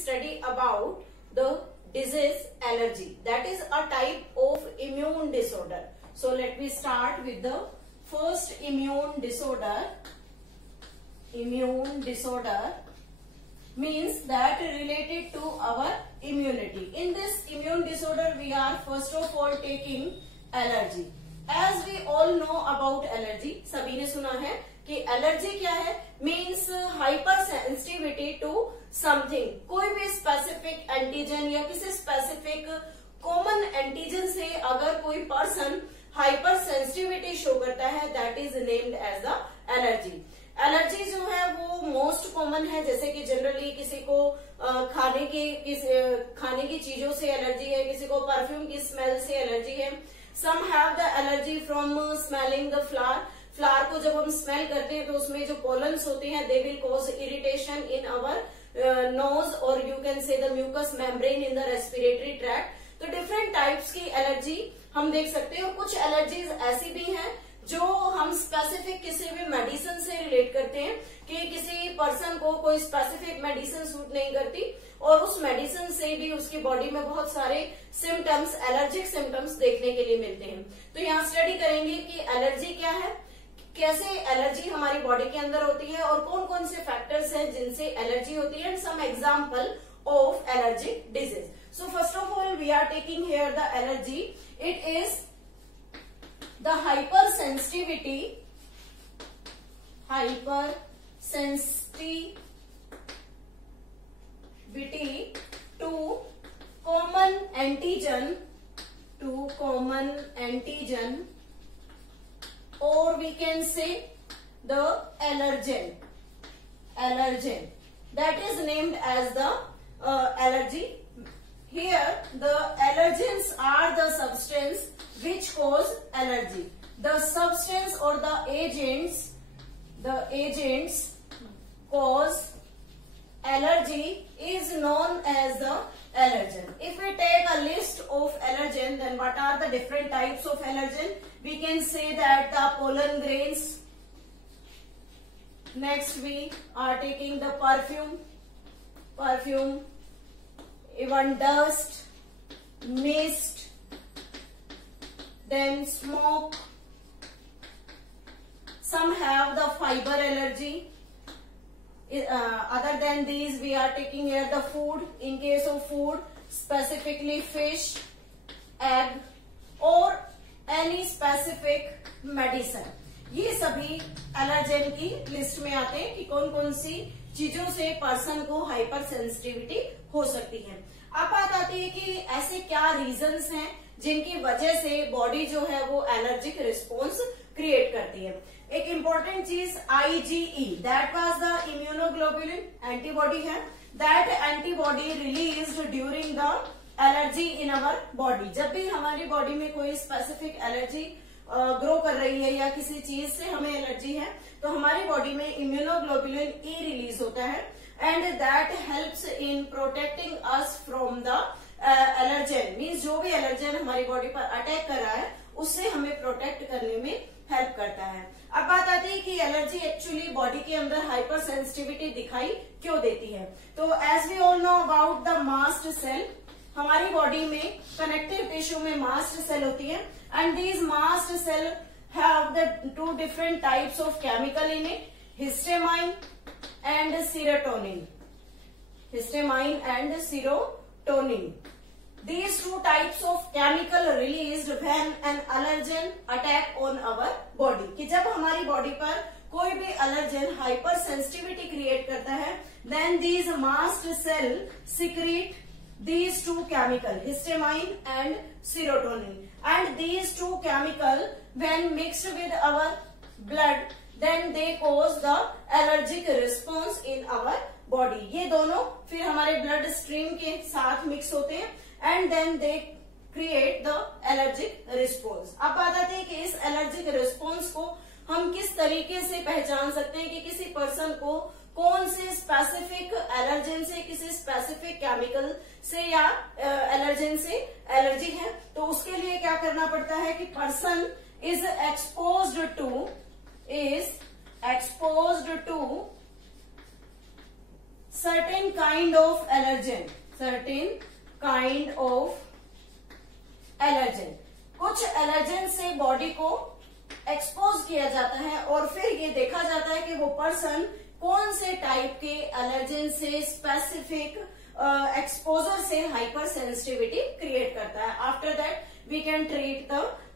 study about the disease allergy. That is a type of immune disorder. So let me start with the first immune disorder. Immune disorder means that related to our immunity. In this immune disorder, we are first of all taking allergy. As we all know about allergy, सभी ने सुना है कि allergy क्या है, means hypersensitivity to something. कोई भी specific antigen या किसी स्पेसिफिक कॉमन एंटीजन से अगर कोई पर्सन हाइपर सेंसिटिविटी शो करता है, that is named as the allergy. Allergy जो है वो मोस्ट कॉमन है, जैसे कि जनरली किसी को खाने की चीजों से एलर्जी है, किसी को परफ्यूम की स्मेल से एलर्जी है. Some have the allergy from smelling the flower. Flower को जब हम स्मेल करते हैं तो उसमें जो पोलन्स होते हैं they will cause irritation in our nose और you can say the mucus membrane in the respiratory tract. तो डिफरेंट टाइप्स की एलर्जी हम देख सकते हैं. और कुछ एलर्जीज ऐसी भी हैं जो हम स्पेसिफिक किसी भी मेडिसिन से रिलेट करते हैं कि किसी पर्सन को कोई स्पेसिफिक मेडिसिन सूट नहीं करती और उस मेडिसिन से भी उसकी बॉडी में बहुत सारे सिम्टम्स, एलर्जिक सिम्टम्स देखने के लिए मिलते हैं. तो यहाँ स्टडी करेंगे कि एलर्जी क्या है, कैसे एलर्जी हमारी बॉडी के अंदर होती है और कौन कौन से फैक्टर्स हैं जिनसे एलर्जी होती है, and some example of allergic disease. So first of all we are taking here the allergy. It is the hypersensitivity to common antigen or we can say the allergen that is named as the allergy. Here the allergens are the substance which cause allergy. The substance or the agents cause allergy is known as the allergen. If we take a list of allergen, then what are the different types of allergen? We can say that the pollen grains. Next we are taking the perfume, even dust, mist, then smoke. Some have the fiber allergy. Other than these, we are taking here the food. In case of food, specifically fish, egg, or any specific medicine. ये सभी allergen की list में आते हैं कि कौन कौन सी चीजों से पर्सन को हाइपर सेंसिटिविटी हो सकती है. अब बात आती है कि ऐसे क्या रीजंस हैं जिनकी वजह से बॉडी जो है वो एलर्जिक रिस्पॉन्स क्रिएट करती है. एक इंपॉर्टेंट चीज IgE, that was the immunoglobulin antibody है. That antibody released during the allergy in our body. जब भी हमारी बॉडी में कोई स्पेसिफिक एलर्जी ग्रो कर रही है या किसी चीज से हमें एलर्जी है तो हमारी बॉडी में इम्यूनोग्लोबुलिन E रिलीज होता है and that helps in protecting us from the allergen. Means जो भी एलर्जेन हमारी बॉडी पर अटैक कर रहा है उससे हमें प्रोटेक्ट करने में हेल्प करता है. अब बात आती है कि एलर्जी एक्चुअली बॉडी के अंदर हाइपर सेंसिटिविटी दिखाई क्यों देती है. तो as we all know about the mast cell, हमारी बॉडी में कनेक्टिव टिश्यू में मास्ट सेल होती है and these mast cell have the two different types of chemical in it, histamine and serotonin. These two types of chemical released when an allergen attack on our body. कि जब हमारी body पर कोई भी allergen hyper sensitivity create करता है, then these mast cell secrete these two chemical, histamine and serotonin. And these two chemical when mixed with our blood, then they cause the allergic response in our body. ये दोनों फिर हमारे blood stream के साथ mix होते हैं and then they create the allergic response. अब बात आती है कि इस एलर्जिक रिस्पॉन्स को हम किस तरीके से पहचान सकते हैं कि किसी पर्सन को कौन से स्पेसिफिक एलर्जन से, किसी स्पेसिफिक केमिकल से या एलर्जन से एलर्जी है. तो उसके लिए क्या करना पड़ता है कि person is exposed to certain kind of allergen, certain kind of allergen, कुछ एलर्जन से बॉडी को एक्सपोज किया जाता है और फिर ये देखा जाता है कि वो पर्सन कौन से टाइप के एलर्जन से स्पेसिफिक एक्सपोजर से हाइपर सेंसिटिविटी क्रिएट करता है. After that we can treat the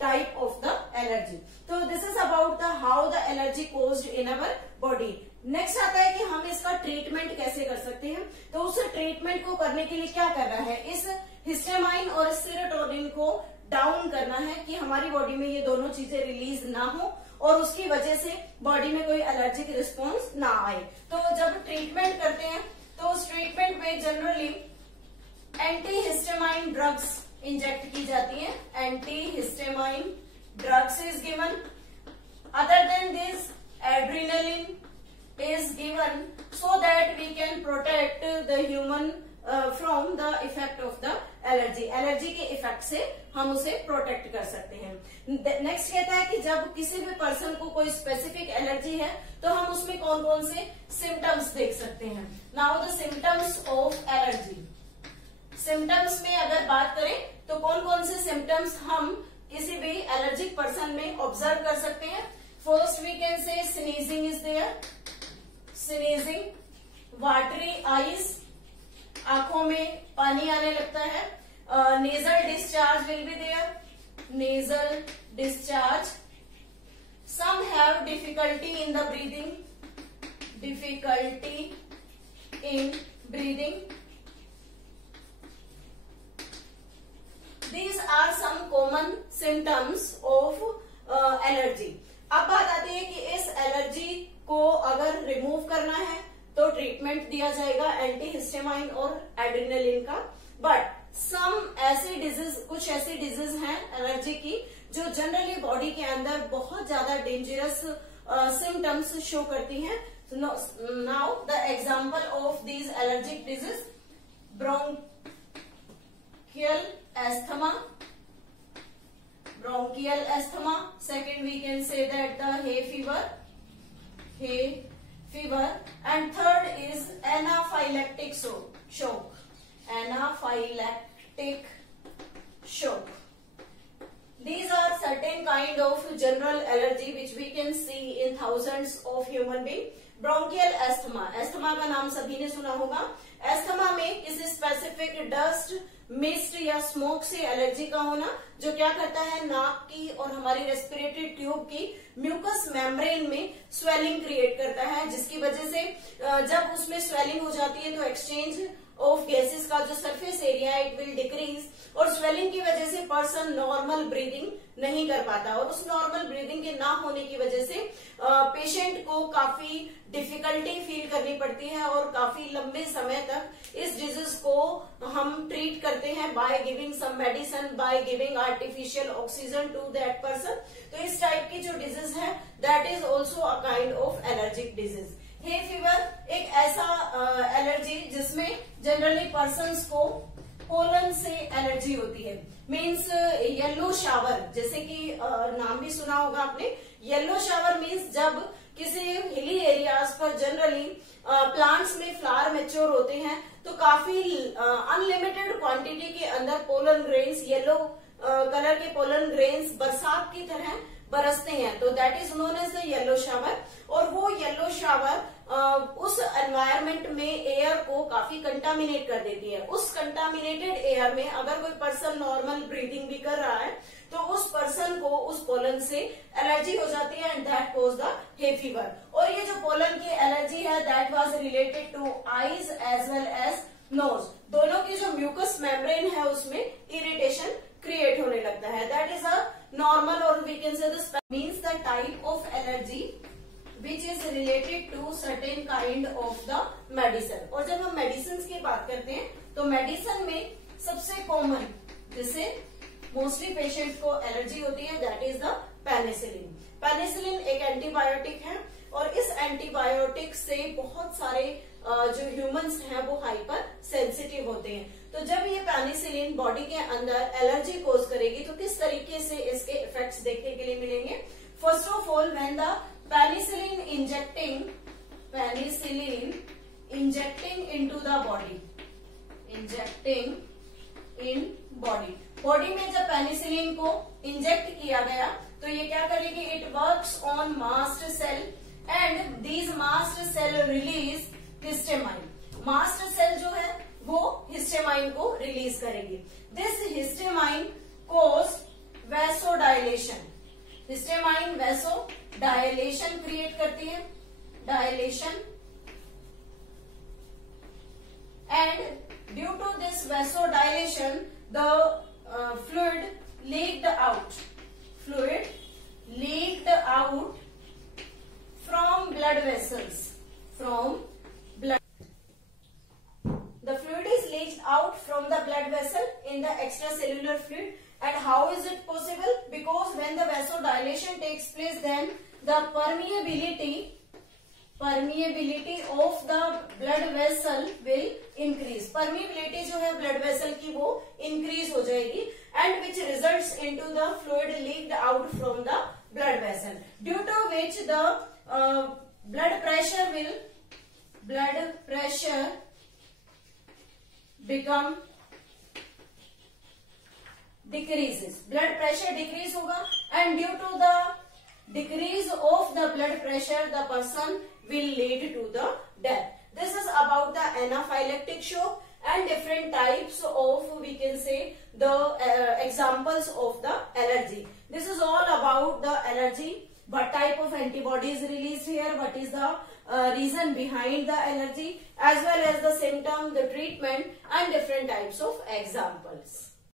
type of the allergy. तो this is about the how the allergy caused in our body. Next आता है कि हम इसका ट्रीटमेंट कैसे कर सकते हैं. तो उस ट्रीटमेंट को करने के लिए क्या करना है, इस हिस्टामाइन और सेरोटोनिन को डाउन करना है कि हमारी बॉडी में ये दोनों चीजें रिलीज ना हो और उसकी वजह से बॉडी में कोई एलर्जिक रिस्पॉन्स ना आए. तो जब ट्रीटमेंट करते हैं तो उस ट्रीटमेंट में generally anti histamine drugs inject की जाती है. Anti histamine drugs is given. Other than this adrenaline is given so that we can protect the human from the effect of the allergy. Allergy के effect से हम उसे protect कर सकते हैं. नेक्स्ट कहता है कि जब किसी भी पर्सन को कोई स्पेसिफिक एलर्जी है तो हम उसमें कौन कौन से सिम्टम्स देख सकते हैं. Now the symptoms of allergy. Symptoms में अगर बात करें तो कौन कौन से सिम्टम्स हम किसी भी एलर्जिक पर्सन में ऑब्जर्व कर सकते हैं. First we can say sneezing is there. Sneezing, watery eyes, आंखों में पानी आने लगता है. Nasal discharge will be there. Nasal discharge. Some have difficulty in the breathing. Difficulty in breathing. These are some common symptoms of allergy. अब बात आती है कि इस एलर्जी को अगर रिमूव करना है तो ट्रीटमेंट दिया जाएगा एंटी हिस्टामाइन और एड्रेनालिन का. बट सम ऐसे डिजीज, कुछ ऐसी डिजीज हैं एलर्जी की जो जनरली बॉडी के अंदर बहुत ज्यादा डेंजरस सिम्टम्स शो करती हैं. Now the example of these allergic disease: bronchial asthma. Bronchial asthma. Second, we can say that the hay fever. Hay fever. And third is anaphylactic shock. Anaphylactic shock. These are certain kind of general allergy which we can see in thousands of human beings. Bronchial asthma. Asthma का नाम सभी ने सुना होगा. Asthma में किसी specific dust, mist या smoke से एलर्जी का होना जो क्या करता है, नाक की और हमारी रेस्पिरेटरी ट्यूब की म्यूकस मेम्ब्रेन में स्वेलिंग क्रिएट करता है, जिसकी वजह से जब उसमें स्वेलिंग हो जाती है तो एक्सचेंज ऑफ गैसेस का जो सरफेस एरिया है इट विल डिक्रीज और स्वेलिंग की वजह से पर्सन नॉर्मल ब्रीदिंग नहीं कर पाता और उस नॉर्मल ब्रीदिंग के ना होने की वजह से पेशेंट को काफी डिफिकल्टी फील करनी पड़ती है और काफी लंबे समय तक इस डिजीज को हम ट्रीट करते हैं by giving some medicine, by giving artificial oxygen to that person. तो इस टाइप की जो डिजीज है that is also a kind of allergic disease. Hay fever एक ऐसा एलर्जी जिसमें जनरली पर्सन्स को पोलन से एलर्जी होती है. मीन्स येलो शावर, जैसे कि नाम भी सुना होगा आपने. येलो शावर मीन्स जब किसी हिली एरियाज पर जनरली प्लांट्स में फ्लावर मैच्योर होते हैं तो काफी अनलिमिटेड क्वांटिटी के अंदर पोलन ग्रेन्स, येलो कलर के पोलन ग्रेन्स बरसात की तरह बरसते हैं. तो that is known as the yellow shower. और वो येलो शावर उस एनवायरमेंट में एयर को काफी कंटामिनेट कर देती है. उस कंटामिनेटेड एयर में अगर कोई पर्सन नॉर्मल ब्रीदिंग भी कर रहा है तो उस पर्सन को उस पोलन से एलर्जी हो जाती है and that cause the hay fever. और ये जो पोलन की एलर्जी है that was related to eyes as well as nose. दोनों की जो म्यूकस मेम्ब्रेन है उसमें इरिटेशन क्रिएट होने लगता है. दैट इज अ नॉर्मल और we can say this means the type of allergy which is related to certain kind of the medicine. और जब हम मेडिसिन की बात करते हैं तो मेडिसिन में सबसे कॉमन जिससे मोस्टली पेशेंट को एलर्जी होती है that is the penicillin. Penicillin एक एंटीबायोटिक है और इस एंटीबायोटिक से बहुत सारे जो ह्यूमंस हैं वो हाइपर सेंसिटिव होते हैं. तो जब ये पेनिसिलिन बॉडी के अंदर एलर्जी कोज करेगी तो किस तरीके से इसके इफेक्ट्स देखने के लिए मिलेंगे. First of all when the penicillin injecting into the body, injecting in body. Body में जब पेनिसिलिन को इंजेक्ट किया गया तो ये क्या करेगी, it works on mast cell and these mast cell release histamine. Mast cell जो है वो हिस्टेमाइन को रिलीज करेगी। This histamine cause vasodilation, histamine vasodilation create करती है, dilation, and due to this vasodilation the fluid leaked out from blood vessels, from blood, the fluid is leaked out from the blood vessel in the extracellular fluid. And how is it possible? Because when the vasodilation takes place, then the permeability of the blood vessel will increase. Permeability जो है blood vessel की वो increase हो जाएगी and which results into the fluid leaked out from the blood vessel, due to which the blood pressure become decreases. Blood pressure decrease होगा and due to the decrease of the blood pressure the person will lead to the death. This is about the anaphylactic shock and different types of, we can say, the examples of the allergy. This is all about the allergy, what type of antibodies released here, what is the reason behind the allergy, as well as the symptom, the treatment and different types of examples.